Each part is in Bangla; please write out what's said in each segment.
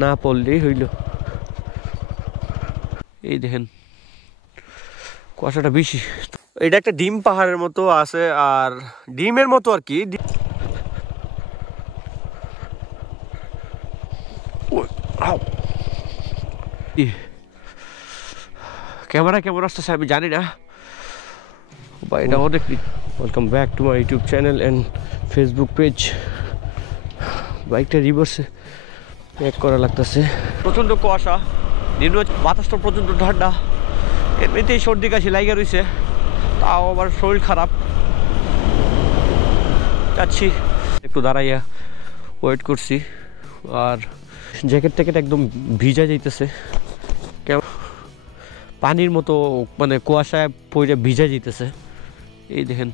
না পড়লেই হইল। এই দেখেন কুয়াশাটা বেশি। এটা একটা ডিম পাহাড়ের মতো আছে, আর ডিমের মতো আর কি। ক্যামেরা কেমন আসতেছে আমি জানি না, বা এটা অনেক। Welcome back to my YouTube channel and Facebook page. বাইকটা রিভার্সে ব্যাক করা লাগতেছে। প্রচণ্ড কুয়াশা, নিম্ন বাতাসটা প্রচণ্ড ঠান্ডা, এমনিতেই সর্দি কাশি লাগিয়ে রয়েছে, তাও আবার শরীর খারাপ। যাচ্ছি একটু দাঁড়াইয়া ওয়েট করছি, আর জ্যাকেট ট্যাকেট একদম ভিজা যাইতেছে, কেমন পানির মতো, মানে কুয়াশায় পড়ে ভিজা যাইতেছে। এই দেখেন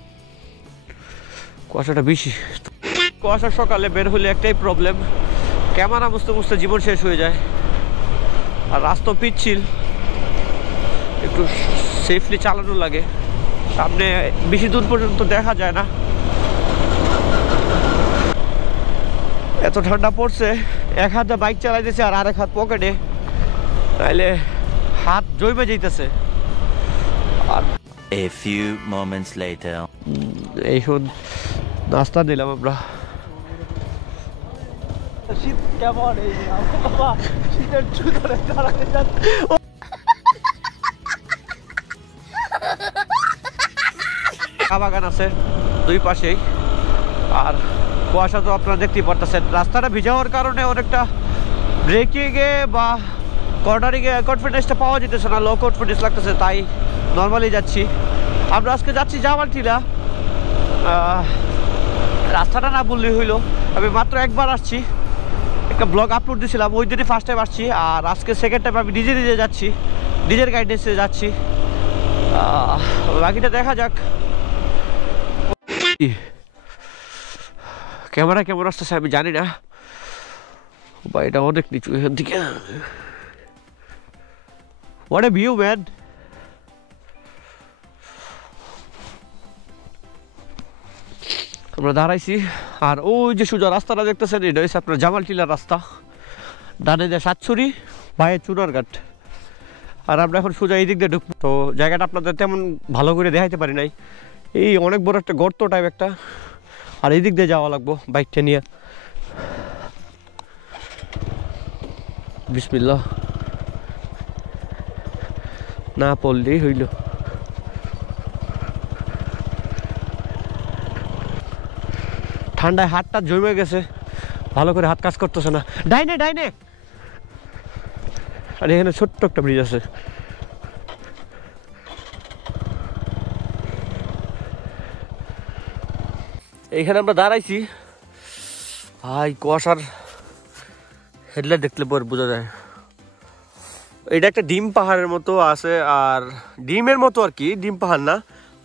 কুয়াশাটা বেশি। কুয়াশার সকালে বের হলে একটাই প্রবলেম, ক্যামেরা মুছতে মুছতে জীবন শেষ হয়ে যায়। আর রাস্তা পিচ্ছিল, একটু সেফলি চালানো লাগে, সামনে বেশি দূর পর্যন্ত দেখা যায় না। এত ঠান্ডা পড়ছে, এক হাতে বাইক চালাইতেছে আর আরেক হাত পকেটে, তাইলে হাত জমে যাইতেছে। আর A few moments later. এখন নাস্তা দিলাম আমরা। শীত কেমন? শীতের চুদরে চা বাগান আছে দুই পাশেই, আর কুয়াশা তো আপনারা দেখতেই পারতেছেন। রাস্তাটা ভিজা হওয়ার কারণে অনেকটা ব্রেকিংয়ে বা কর্নারিংয়ে কনফিডেন্সটা পাওয়া যেতেছে না, লো কনফিডেন্স লাগতেছে, তাই নর্মালি যাচ্ছি। আমরা আজকে যাচ্ছি জামালটিলা। রাস্তাটা না বললেই হইলো, আমি মাত্র একবার আসছি, একটা ব্লগ আপলোড দিয়েছিলাম, ওই দিনই ফার্স্ট টাইম আসছি। আর আজকে সেকেন্ড টাইম আমি নিজে নিজে যাচ্ছি, নিজের গাইডেন্সে যাচ্ছি। বাকিটা দেখা যাক। ক্যামেরা কেমন আসতেছে আমি জানি না, বা এটা অনেক নিচু এখান থেকে। What a view, man! আমরা দাঁড়াইছি, আর ওই যে সোজা রাস্তাটা দেখতেছেন, এটা হচ্ছে আপনার জামালটিলার রাস্তা। ডানে দিয়ে সাতছড়ি, বায়ে চুনারঘাট। আর আমরা এখন সোজা এই দিক দিয়ে ঢুকবো। তো জায়গাটা আপনাদের তেমন ভালো করে দেখাইতে পারি নাই, এই অনেক বড় একটা গর্ত টাইপ একটা, আর এই দিক দিয়ে যাওয়া লাগবো বাইকটা নিয়ে। বিসমিল্লাহ, না পড়লেই হইল। ঠান্ডায় হাতটা জমে গেছে, ভালো করে হাত কাজ করতেছে না। ডাইনে ডাইনে, আর এখানে ছোট্ট একটা ব্রিজ আছে। এইখানে আমরা দাঁড়াইছি, ভাই কুয়াশার হেডলাইট দেখলে পর বোঝা যায়। এটা একটা ডিম পাহাড়ের মতো আছে, আর ডিমের মতো আর কি, ডিম পাহাড় না।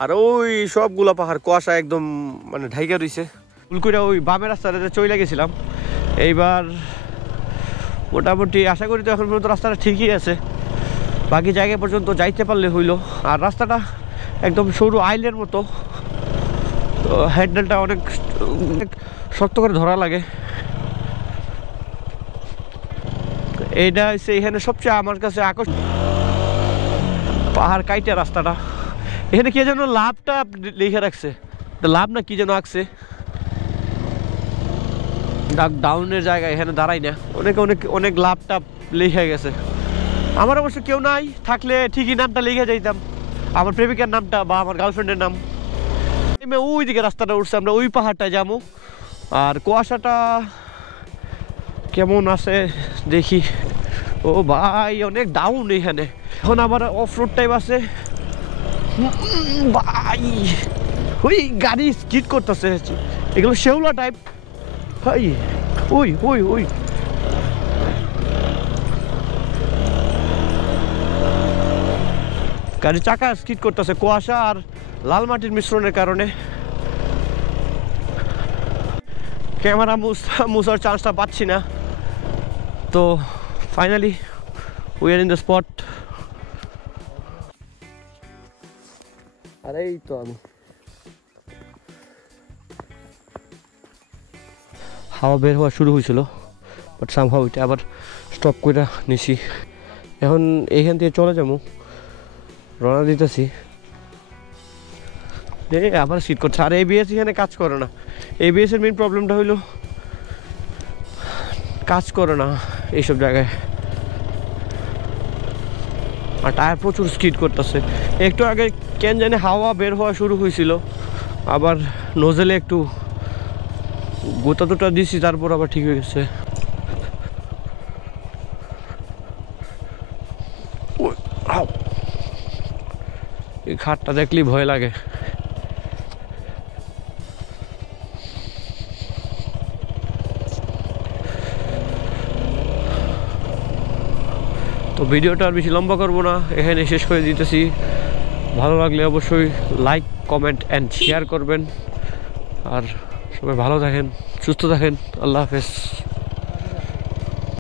আর ওই সবগুলা পাহাড় কুয়াশা একদম মানে ঢাইকা রয়েছে। ভুল করে ওই বামের রাস্তাটাতে চলে গেছিলাম। এইবার মোটামুটি আশা করি তো এখন পর্যন্ত রাস্তাটা ঠিকই আছে, বাকি জায়গা পর্যন্ত যাইতে পারলে হইলো। আর রাস্তাটা একদম সরু আইলের মতো, তো হ্যান্ডেলটা অনেক শক্ত করে ধরা লাগে। এইটা হচ্ছে এখানে সবচেয়ে আমার কাছে আকর্ষণ, পাহাড় কাইটা রাস্তাটা। এখানে কে যেন লাভটা লিখে রাখছে, লাভ না কি যেন আঁকছে, ডাউনের জায়গায়। এখানে দাঁড়াই না, অনেক অনেক অনেক লাভটা লিখে গেছে। আমার অবশ্য কেউ নাই, থাকলে ঠিকই নামটা লিখে যাইতাম, আমার প্রেমিকার নামটা বা আমার গার্লফ্রেন্ডের নাম। ওই দিকে রাস্তাটা উঠছে, আমরা ওই পাহাড়টায় যাবো। আর কুয়াশাটা কেমন আছে দেখি। ও ভাই অনেক ডাউন এখানে, এখন আবার অফ রোড টাইপ আছে ভাই। ওই গাড়ি স্কিড করতেছে, এগুলো শেওলা টাইপ ভাই। ওই ওই ওই গাড়ির চাকা স্কিড করতেছে কুয়াশা আর লাল মাটির মিশ্রণের কারণে। ক্যামেরা মুছার চান্সটা পাচ্ছি না, তো finally we are in the spot. আর এই তো আমি, হাওয়া বের হওয়া শুরু হয়েছিল, বাট সামহাও এটা আবার স্টপ করে নিছি এখন এইখান থেকে চলে যাবো রওনা দিতেছি আবার সিট করছে আর এবিএস এখানে কাজ করে না এবিএস এর মেইন প্রবলেমটা হইলো কাজ করে না এইসব জায়গায় আর টায়ার প্রচুর স্কিড করতেছে একটু আগে কেন জানি হাওয়া বের হওয়া শুরু হয়েছিল আবার নোজেলে একটু গোটা টোটা দিছি তারপর আবার ঠিক হয়ে গেছে এই খাটটা দেখলেই ভয় লাগে তো ভিডিওটা আর বেশি লম্বা করবো না এখানে শেষ করে দিতেছি ভালো লাগলে অবশ্যই লাইক কমেন্ট অ্যান্ড শেয়ার করবেন আর সবাই ভালো থাকেন সুস্থ থাকেন আল্লাহ হাফেজ